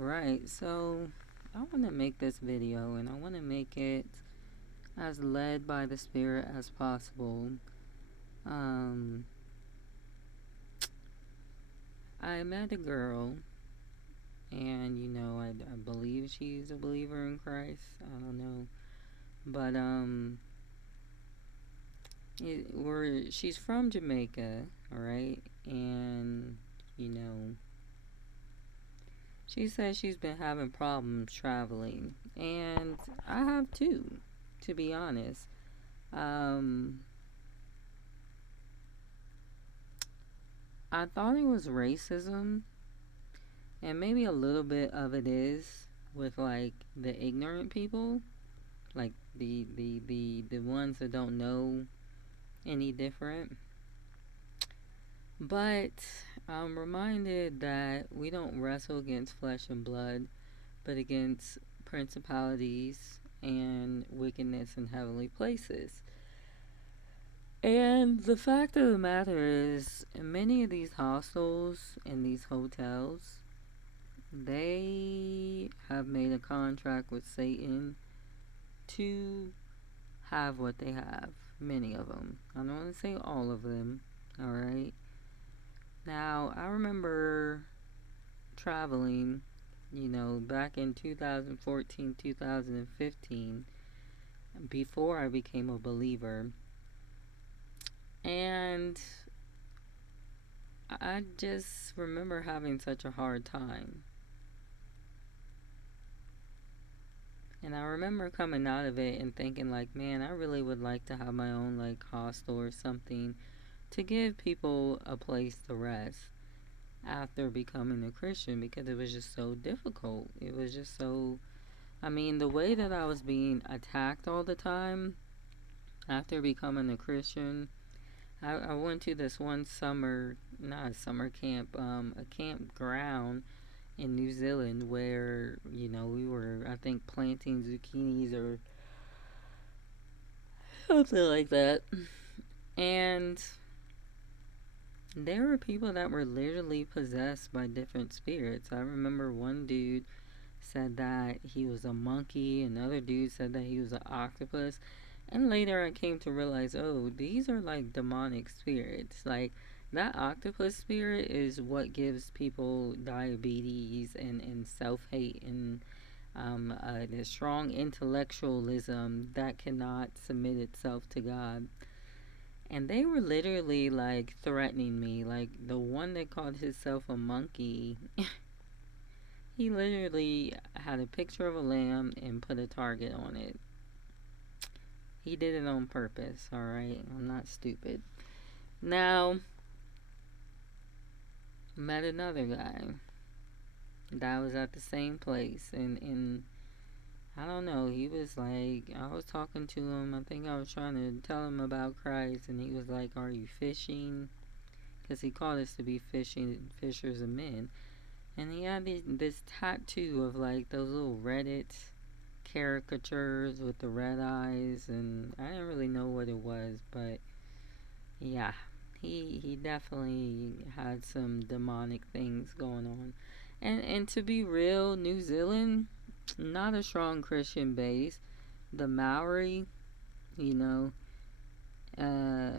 Alright, so I want to make this video and I want to make it as led by the Spirit as possible. Um, I met a girl, and I believe she's a believer in Christ. I don't know. But, she's from Jamaica, alright? And, you know, she says she's been having problems traveling. And I have too, to be honest. Um, I thought it was racism, and maybe a little bit of it is with like the ignorant people, like the ones that don't know any different. But I'm reminded that we don't wrestle against flesh and blood, but against principalities and wickedness in heavenly places. And the fact of the matter is, in many of these hostels and these hotels, they have made a contract with Satan to have what they have. Many of them. I don't want to say all of them. Alright. Now, I remember traveling, back in 2014, 2015, before I became a believer. And I just remember having such a hard time. And I remember coming out of it and thinking like, man, I really would like to have my own like hostel or something to give people a place to rest after becoming a Christian, because it was just so difficult. It was just so, the way that I was being attacked all the time after becoming a Christian. I went to this one summer, not a summer camp, a campground in New Zealand where, we were, I think, planting zucchinis or something like that. And there were people that were literally possessed by different spirits. I remember one dude said that he was a monkey, another dude said that he was an octopus. And later I came to realize, oh, these are like demonic spirits. Like, that octopus spirit is what gives people diabetes and self-hate and the strong intellectualism that cannot submit itself to God. And they were literally like threatening me. Like, the one that called himself a monkey, he literally had a picture of a lamb and put a target on it. He did it on purpose, alright? I'm not stupid. Now, met another guy that was at the same place, and I don't know, he was like, I was talking to him, I think I was trying to tell him about Christ, and he was like, are you fishing? Because he called us to be fishers of men. And he had this tattoo of like those little Reddit caricatures with the red eyes, and I didn't really know what it was, but yeah, he definitely had some demonic things going on. And to be real, New Zealand, not a strong Christian base. The Maori, you know, uh,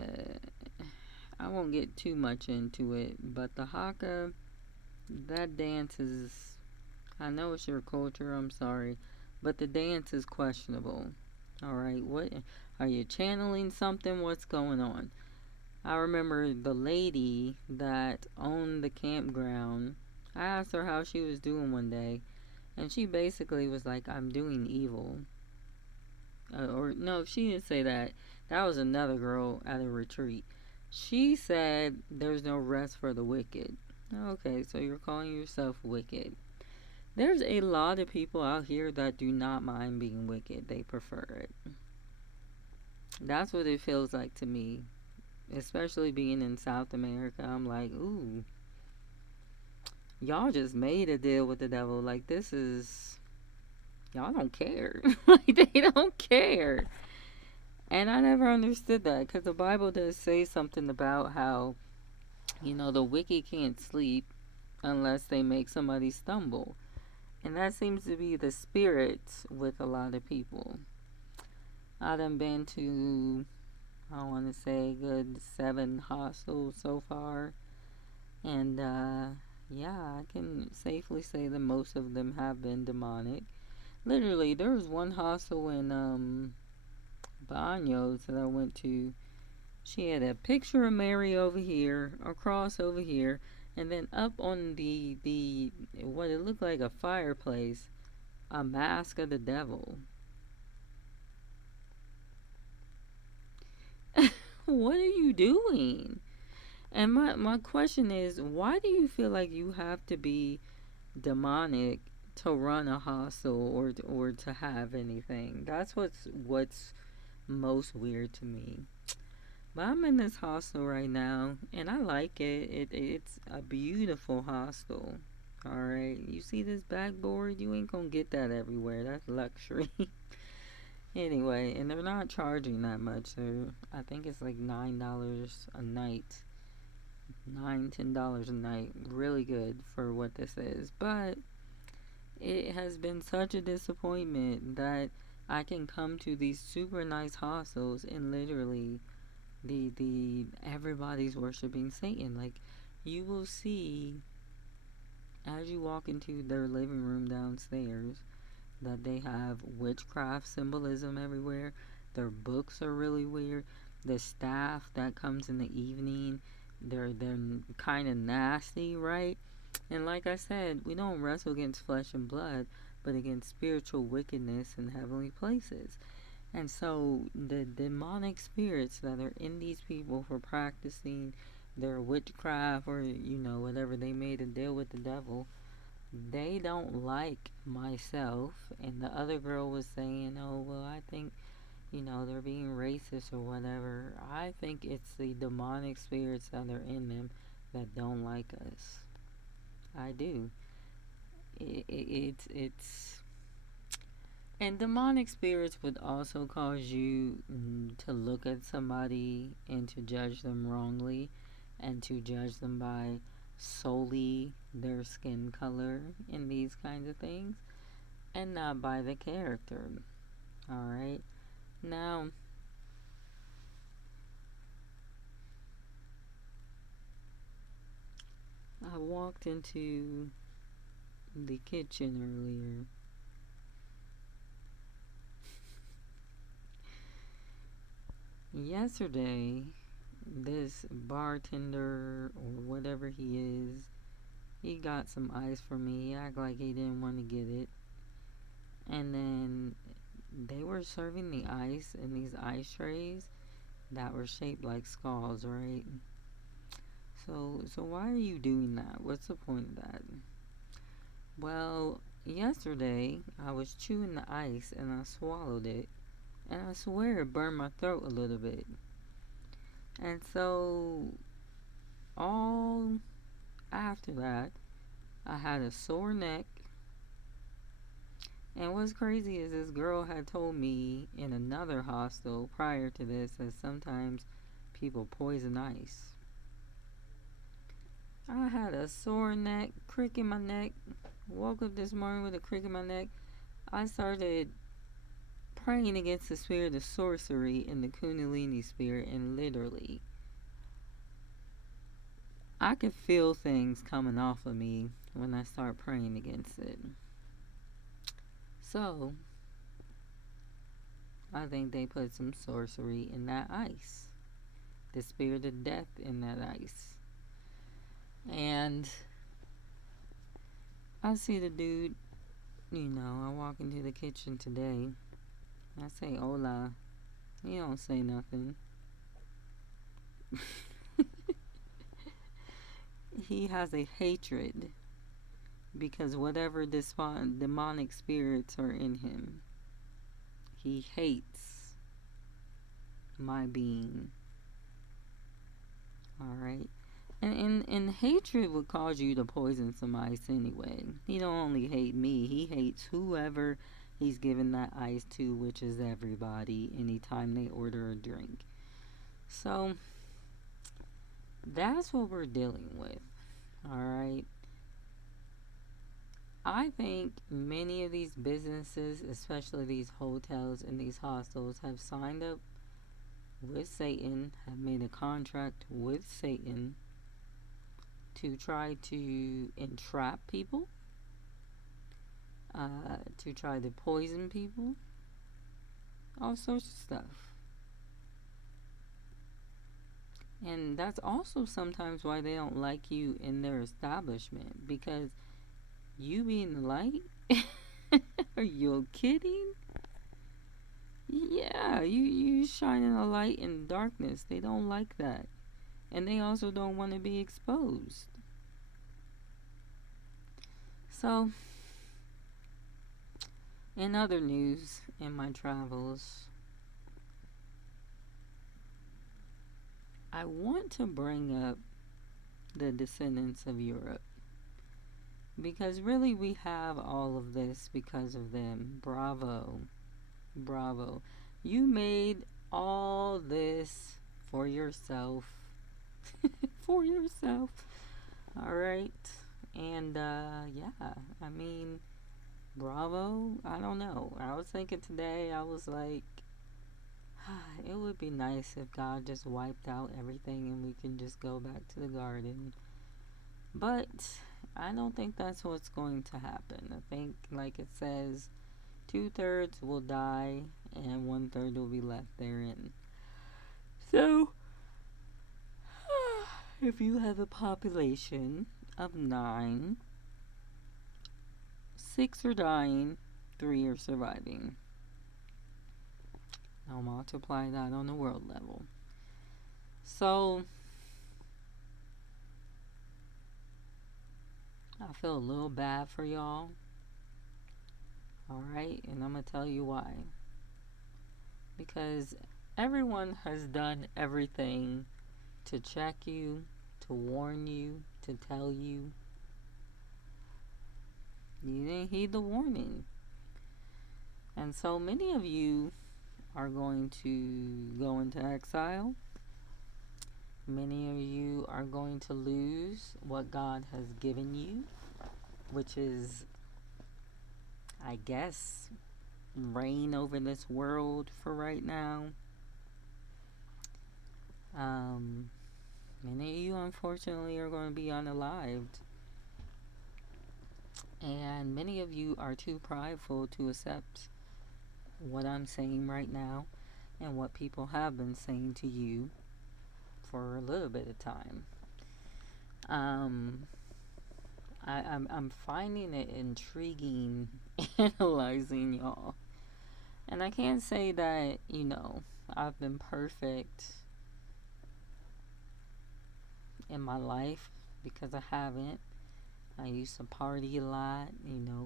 I won't get too much into it, but the Haka, that dance is, I know it's your culture, I'm sorry, but the dance is questionable. Alright, what are you channeling something? What's going on? I remember the lady that owned the campground. I asked her how she was doing one day, and she basically was like, I'm doing evil. Or, no, she didn't say that. That was another girl at a retreat. She said, there's no rest for the wicked. Okay, so you're calling yourself wicked. There's a lot of people out here that do not mind being wicked. They prefer it. That's what it feels like to me. Especially being in South America. I'm like, ooh, y'all just made a deal with the devil. Like, this is, y'all don't care. Like, they don't care. And I never understood that, because the Bible does say something about how, the wicked can't sleep unless they make somebody stumble. And that seems to be the spirit with a lot of people. I done been to, I want to say, a good 7 hostels so far. And yeah, I can safely say that most of them have been demonic. Literally, there was one hostel in Banos that I went to. She had a picture of Mary over here, a cross over here, and then up on the what it looked like a fireplace, a mask of the devil. What are you doing? And my question is, why do you feel like you have to be demonic to run a hostel or to have anything? That's what's most weird to me. But I'm in this hostel right now, and I like it. It's a beautiful hostel. All right, you see this backboard? You ain't gonna get that everywhere. That's luxury. Anyway, and they're not charging that much. I think it's like $9 a night, $10 a night. Really good for what this is. But it has been such a disappointment that I can come to these super nice hostels and literally the everybody's worshiping Satan. Like, you will see as you walk into their living room downstairs that they have witchcraft symbolism everywhere. Their books are really weird. The staff that comes in the evening, they're kind of nasty, right? And like I said, we don't wrestle against flesh and blood, but against spiritual wickedness in heavenly places. And so the demonic spirits that are in these people for practicing their witchcraft or, whatever they made to deal with the devil, they don't like myself. And the other girl was saying, oh, well, I think, they're being racist or whatever. I think it's the demonic spirits that are in them that don't like us. I do. It's and demonic spirits would also cause you to look at somebody and to judge them wrongly and to judge them by solely their skin color and these kinds of things and not by the character. All right. Now, I walked into the kitchen earlier. Yesterday, this bartender or whatever he is, he got some ice for me. He acted like he didn't want to get it. And then they were serving the ice in these ice trays that were shaped like skulls, right? So why are you doing that? What's the point of that? Well, yesterday I was chewing the ice and I swallowed it, and I swear it burned my throat a little bit. And so all after that, I had a sore neck. And what's crazy is this girl had told me in another hostel prior to this that sometimes people poison ice. I had a sore neck, crick in my neck. Woke up this morning with a crick in my neck. I started praying against the spirit of sorcery and the Kundalini spirit, and literally, I could feel things coming off of me when I start praying against it. So, I think they put some sorcery in that ice. The spirit of death in that ice. And I see the dude, I walk into the kitchen today. I say, hola. He don't say nothing. He has a hatred because whatever demonic spirits are in him, he hates my being. Alright? And hatred would cause you to poison some ice anyway. He don't only hate me, he hates whoever he's given that ice to, which is everybody, anytime they order a drink. So, that's what we're dealing with. Alright? I think many of these businesses, especially these hotels and these hostels, have signed up with Satan, have made a contract with Satan to try to entrap people, to try to poison people, all sorts of stuff. And that's also sometimes why they don't like you in their establishment, because you being the light. Are you kidding? Yeah, you shining a light in darkness. They don't like that. And they also don't want to be exposed. So, in other news, in my travels, I want to bring up the descendants of Europe. Because really, we have all of this because of them. Bravo. Bravo. You made all this for yourself. For yourself. Alright. And, yeah. I mean, bravo. I don't know. I was thinking today, I was like, it would be nice if God just wiped out everything and we can just go back to the garden. But I don't think that's what's going to happen. I think, like it says, 2/3 will die and 1/3 will be left therein. So, if you have a population of 9, 6 are dying, 3 are surviving. Now multiply that on the world level. So, I feel a little bad for y'all. Alright, and I'm going to tell you why. Because everyone has done everything to check you, to warn you, to tell you. You didn't heed the warning. And so many of you are going to go into exile. Many of you are going to lose what God has given you, which is, I guess, reign over this world for right now. Many of you, unfortunately, are going to be unalived. And many of you are too prideful to accept what I'm saying right now and what people have been saying to you for a little bit of time. I'm finding it intriguing analyzing y'all. And I can't say that, I've been perfect in my life, because I haven't. I used to party a lot,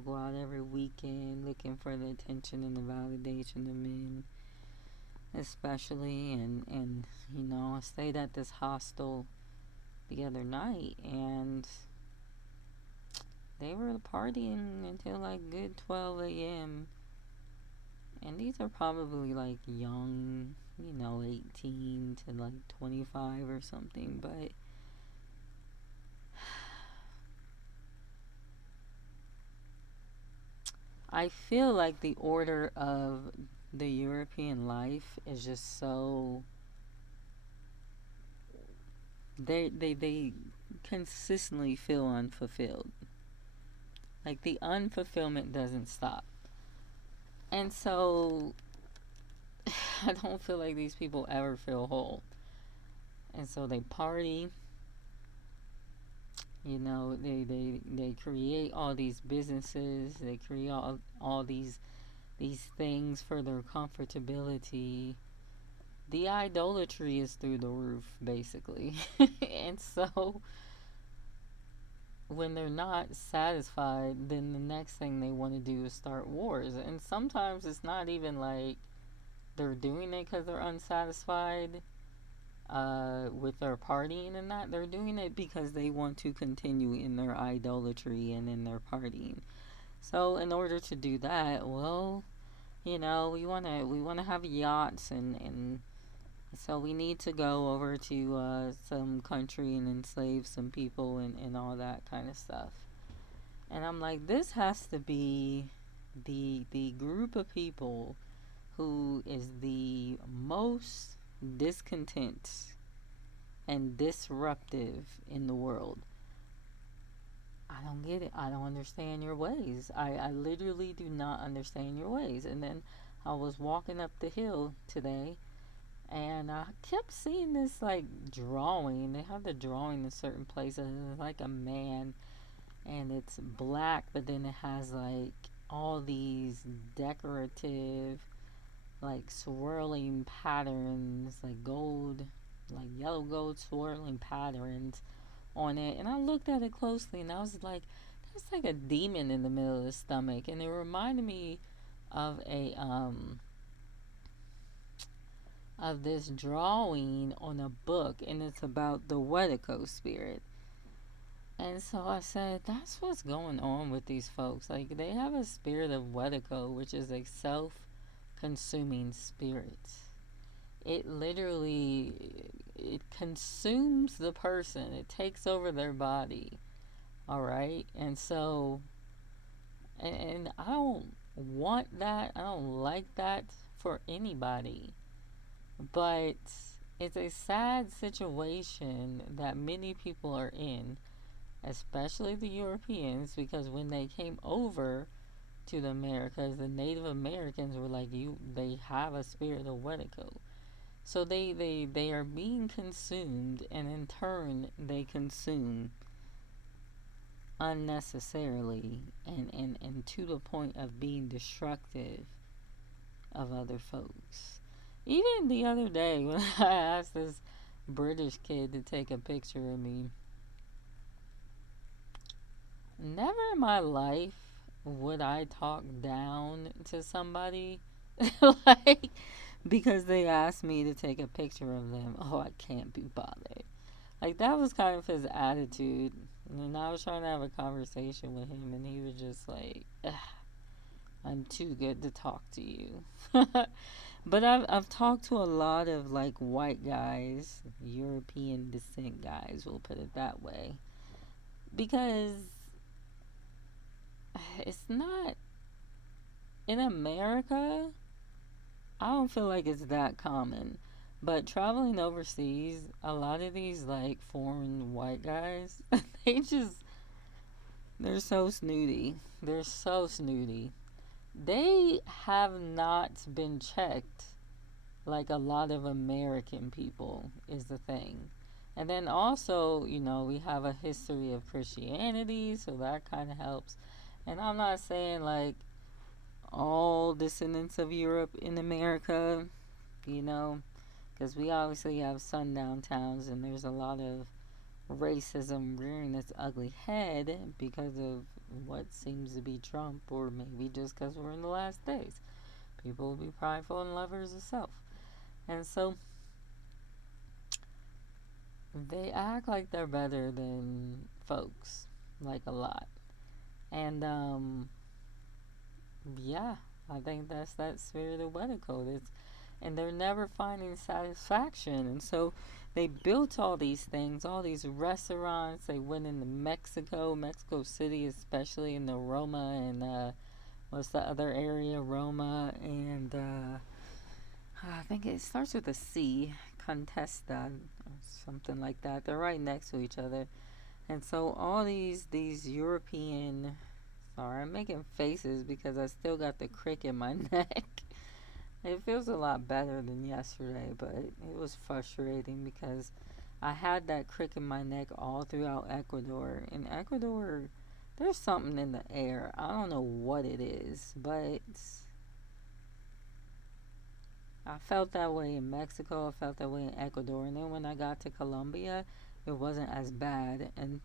go out every weekend looking for the attention and the validation of men, especially. And I stayed at this hostel the other night, and they were partying until like good 12 a.m. And these are probably like young, 18 to like 25 or something. But I feel like the order of the European life is just so, they consistently feel unfulfilled. Like the unfulfillment doesn't stop. And so I don't feel like these people ever feel whole. And so they party, they create all these businesses, they create all these things for their comfortability. The idolatry is through the roof, basically. And so when they're not satisfied, then the next thing they want to do is start wars. And sometimes it's not even like they're doing it because they're unsatisfied with their partying and that. They're doing it because they want to continue in their idolatry and in their partying. So in order to do that, well, we wanna have yachts, and so we need to go over to some country and enslave some people and all that kind of stuff. And I'm like, this has to be the group of people who is the most discontent and disruptive in the world. I don't get it. I don't understand your ways. I literally do not understand your ways. And then I was walking up the hill today and I kept seeing this like drawing. They have the drawing in certain places. It's like a man and it's black, but then it has like all these decorative, like swirling patterns, like gold, like yellow gold swirling patterns on it. And I looked at it closely and I was like, there's like a demon in the middle of the stomach. And it reminded me of a of this drawing on a book, and it's about the Wetico spirit. And so I said, that's what's going on with these folks. Like, they have a spirit of Wetico, which is a self consuming spirit. It literally it consumes the person. It takes over their body. All right? And so and I don't want that. I don't like that for anybody. But it's a sad situation that many people are in, especially the Europeans, because when they came over to the Americas, the Native Americans were like, they have a spirit of Wetico. So they are being consumed, and in turn they consume unnecessarily and to the point of being destructive of other folks. Even the other day when I asked this British kid to take a picture of me, never in my life would I talk down to somebody like because they asked me to take a picture of them. Oh, I can't be bothered. Like that was kind of his attitude. And I was trying to have a conversation with him and he was just like, I'm too good to talk to you. But I've talked to a lot of like white guys, European descent guys, we'll put it that way. Because it's not in America, I don't feel like it's that common. But traveling overseas, a lot of these like foreign white guys, they just they're so snooty. They're so snooty. They have not been checked like a lot of American people is the thing. And then also, we have a history of Christianity, so that kind of helps. And I'm not saying like all descendants of Europe in America, you know, because we obviously have sundown towns and there's a lot of racism rearing its ugly head because of what seems to be Trump, or maybe just because we're in the last days. People will be prideful and lovers of self. And so they act like they're better than folks, like a lot. And yeah, I think that's that spirit of weather code. And they're never finding satisfaction. And so they built all these things, all these restaurants. They went into Mexico City, especially in the Roma and what's the other area? Roma and I think it starts with a C, Contesta, or something like that. They're right next to each other. And so all these European, sorry, I'm making faces because I still got the crick in my neck. It feels a lot better than yesterday, but it was frustrating because I had that crick in my neck all throughout Ecuador. In Ecuador, there's something in the air. I don't know what it is, but I felt that way in Mexico. I felt that way in Ecuador. And then when I got to Colombia, it wasn't as bad. And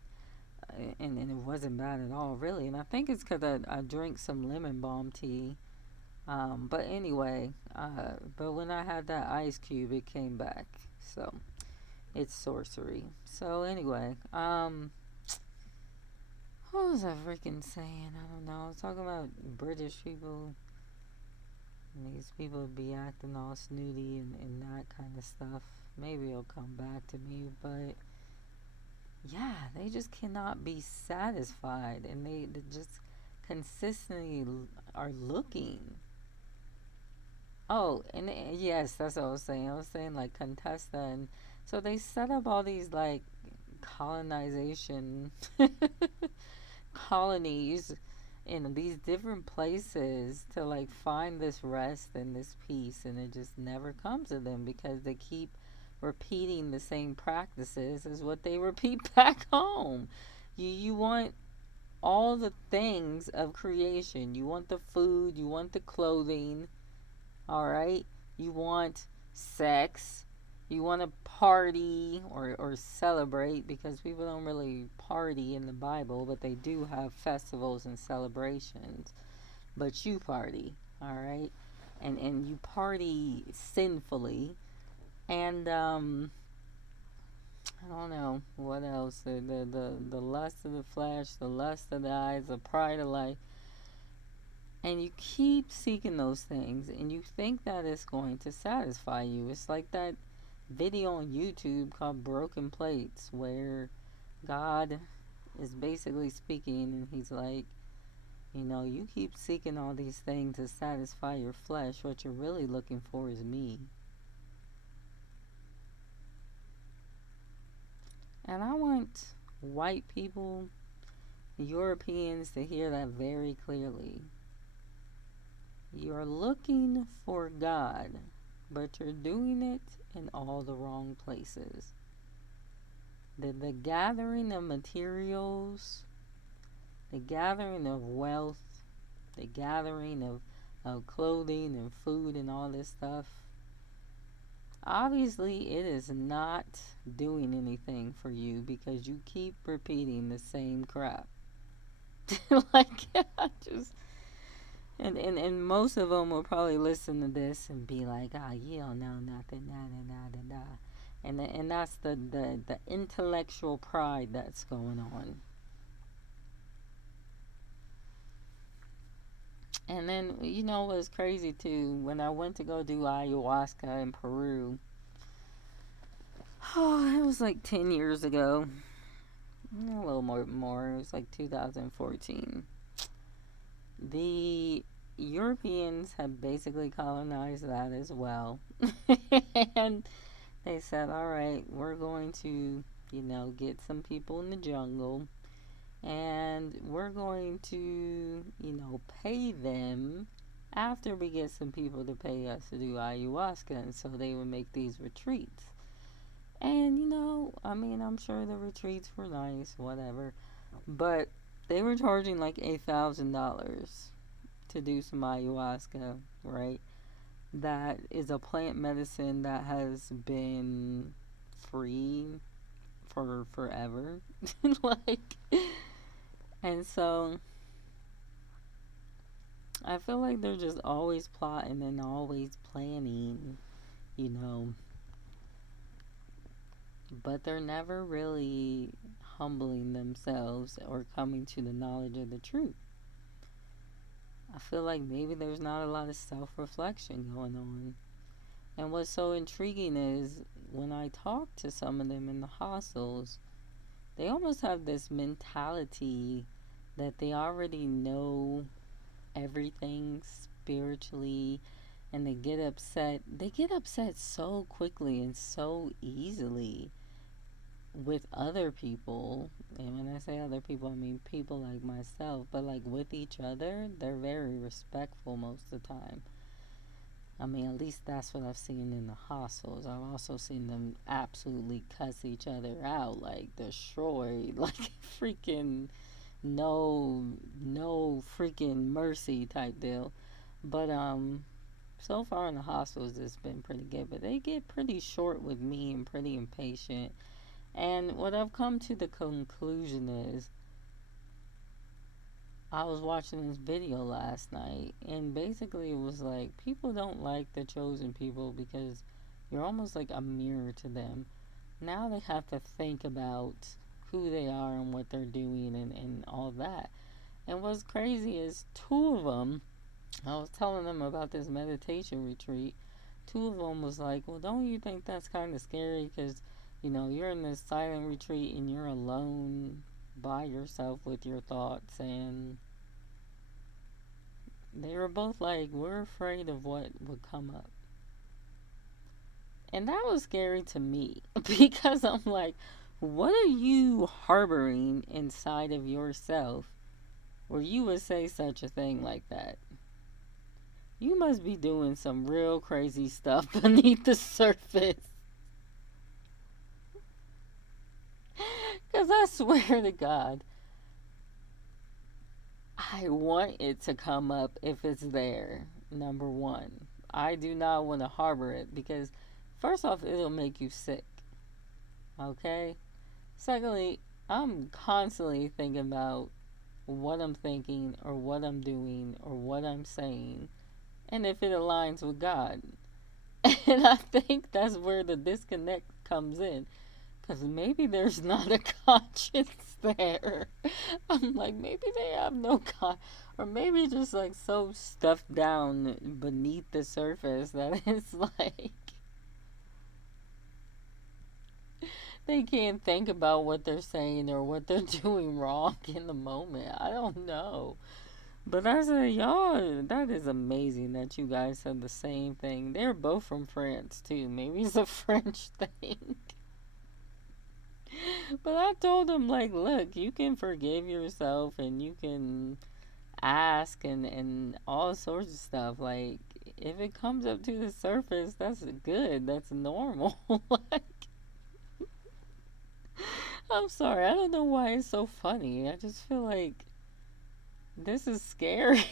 it wasn't bad at all, really. And I think it's because I drank some lemon balm tea. But anyway, but when I had that ice cube, it came back. So it's sorcery. So anyway, what was I freaking saying? I don't know. I was talking about British people. And these people be acting all snooty and that kind of stuff. Maybe it'll come back to me, but yeah, they just cannot be satisfied, and they just consistently are looking. Oh, and yes, that's what I was saying. I was saying like Contesta, and so they set up all these like colonization colonies in these different places to like find this rest and this peace, and it just never comes to them because they keep repeating the same practices as what they repeat back home. You want all the things of creation. You want the food, you want the clothing, all right? You want sex. You want to party or celebrate, because people don't really party in the Bible, but they do have festivals and celebrations. But you party, all right? And you party sinfully. And I don't know what else. The lust of the flesh, the lust of the eyes, the pride of life. And you keep seeking those things, and you think that it's going to satisfy you. It's like that video on YouTube called Broken Plates, where God is basically speaking, and he's like, you know, you keep seeking all these things to satisfy your flesh. What you're really looking for is me. And I want white people, Europeans, to hear that very clearly. You're looking for God, but you're doing it in all the wrong places. The gathering of materials, the gathering of wealth, the gathering of clothing and food and all this stuff, obviously it is not doing anything for you because you keep repeating the same crap. Like, I just and most of them will probably listen to this and be like, "Ah, you don't know nothing, da da da da da," and that's the intellectual pride that's going on. And then you know what's crazy too? When I went to go do ayahuasca in Peru, oh, it was like 10 years ago, a little more. It was like 2014. The Europeans have basically colonized that as well. And they said, all right, we're going to, you know, get some people in the jungle, and we're going to, you know, pay them after we get some people to pay us to do ayahuasca. And so they would make these retreats. And, you know, I mean, I'm sure the retreats were nice, whatever. But they were charging like $8,000 to do some ayahuasca, right? That is a plant medicine that has been free for forever. Like, and so I feel like they're just always plotting and always planning, you know, but they're never really humbling themselves or coming to the knowledge of the truth. I feel like maybe there's not a lot of self reflection going on. And what's so intriguing is when I talk to some of them in the hostels, they almost have this mentality that they already know everything spiritually, and they get upset. They get upset so quickly and so easily with other people. And when I say other people, I mean people like myself, but like with each other, they're very respectful most of the time. I mean, at least that's what I've seen in the hostels. I've also seen them absolutely cuss each other out, like destroy, like freaking no freaking mercy type deal. But so far in the hostels it's been pretty good, but they get pretty short with me and pretty impatient. And what I've come to the conclusion is, I was watching this video last night, and basically it was like people don't like the chosen people because you're almost like a mirror to them. Now they have to think about who they are and what they're doing and all that. And what's crazy is two of them, I was telling them about this meditation retreat. Two of them was like, well, don't you think that's kind of scary? Because You're in this silent retreat and you're alone by yourself with your thoughts, and they were both like, we're afraid of what would come up. And that was scary to me because I'm like, what are you harboring inside of yourself where you would say such a thing like that? You must be doing some real crazy stuff beneath the surface. Because I swear to God, I want it to come up if it's there. Number one, I do not want to harbor it because, first off, it'll make you sick. Okay? Secondly, I'm constantly thinking about what I'm thinking or what I'm doing or what I'm saying and if it aligns with God. And I think that's where the disconnect comes in. Because maybe there's not a conscience there. I'm like, maybe they have no or maybe just like so stuffed down beneath the surface that it's like they can't think about what they're saying or what they're doing wrong in the moment. I don't know. But I said, y'all, that is amazing that you guys said the same thing. They're both from France, too. Maybe it's a French thing. But I told him, like, look, you can forgive yourself and you can ask and all sorts of stuff. Like, if it comes up to the surface, that's good. That's normal. Like, I'm sorry. I don't know why it's so funny. I just feel like this is scary.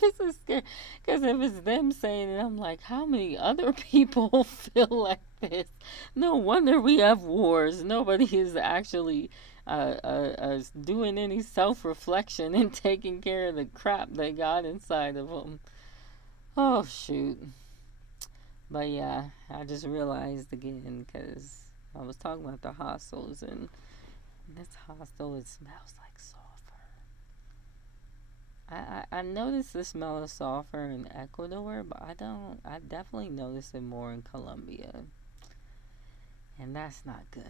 This is scary. Because if it's them saying it, I'm like, how many other people feel like this? No wonder we have wars. Nobody is actually doing any self reflection and taking care of the crap they got inside of them. Oh, shoot. But yeah, I just realized again because I was talking about the hostels, and this hostel, it smells like sulfur. I noticed the smell of sulfur in Ecuador, but I definitely noticed it more in Colombia. And that's not good.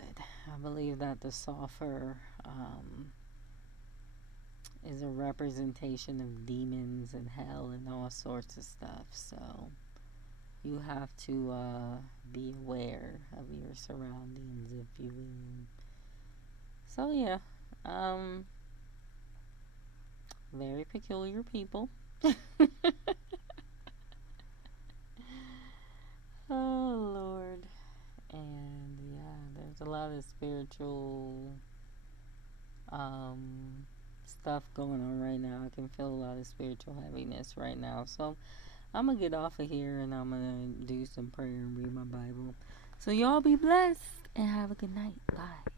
I believe that the sulfur is a representation of demons and hell and all sorts of stuff. So you have to be aware of your surroundings, if you will. So yeah, um, very peculiar people. Oh Lord. And yeah, there's a lot of spiritual stuff going on right now. I can feel a lot of spiritual heaviness right now. So I'm gonna get off of here and I'm gonna do some prayer and read my Bible. So y'all be blessed and have a good night. Bye.